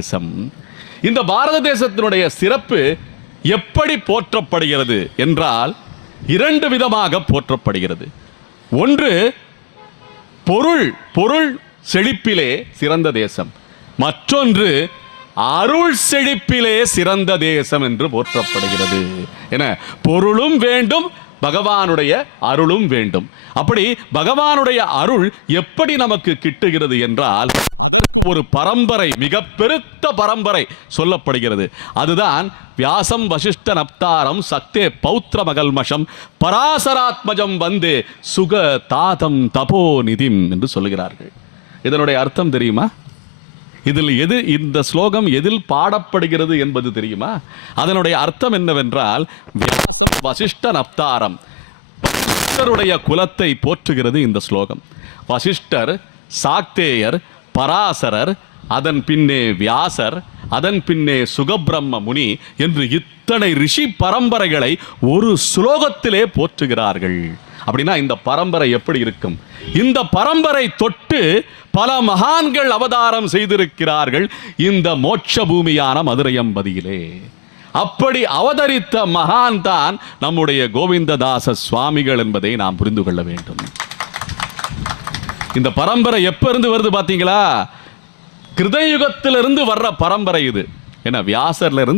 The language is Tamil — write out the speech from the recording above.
தேசம். இந்த பாரத தேசத்தினுடைய சிறப்பு எப்படி போற்றப்படுகிறது என்றால் இரண்டு விதமாக போற்றப்படுகிறது. ஒன்று பொருள் செழிப்பிலே சிறந்த தேசம், மற்றொன்று அருள் செழிப்பிலே சிறந்த தேசம் என்று போற்றப்படுகிறது. என பொருளும் வேண்டும், பகவானுடைய அருளும் வேண்டும். அப்படி பகவானுடைய அருள் எப்படி நமக்கு கிட்டுகிறது என்றால் ஒரு பரம்பரை, மிக பெருத்த பரம்பரை சொல்லப்படுகிறது. அதுதான் வியாசம் வசிஷ்ட நப்தாரம் சக்தே பௌத்திர மகல்மஷம் பராசராத்மஜம் வந்தே சுக தாதம் தபோ நிதிம் என்று சொல்லுகிறார்கள். இதனுடைய அர்த்தம் தெரியுமா? இதில் இந்த ஸ்லோகம் எதில் பாடப்படுகிறது என்பது தெரியுமா? அதனுடைய அர்த்தம் என்னவென்றால் வசிஷ்ட நப்தாரம், வசிஷ்டருடைய குலத்தை போற்றுகிறது இந்த ஸ்லோகம். வசிஷ்டர், சாக்தேயர், பராசரர், அதன் பின்னே வியாசர், அதன் பின்னே சுகபிரம்ம முனி என்று இத்தனை ரிஷி பரம்பரைகளை ஒரு ஸ்லோகத்திலே போற்றுகிறார்கள். அப்படின்னா இந்த பரம்பரை எப்படி இருக்கும்? இந்த பரம்பரை தொட்டு பல மகான்கள் அவதாரம் செய்திருக்கிறார்கள் இந்த மோட்ச பூமியான மதுரையம்பதியிலே. அப்படி அவதரித்த மகான் தான் நம்முடைய கோவிந்ததாச சுவாமிகள் என்பதை நாம் புரிந்து கொள்ள வேண்டும். இந்த பரம்பரை எப்ப இருந்து வருது பாத்தீங்களா? கிருதயுகத்திலிருந்து வர்ற பரம்பரை இது. ஏன்னா வியாசர்ல இருந்து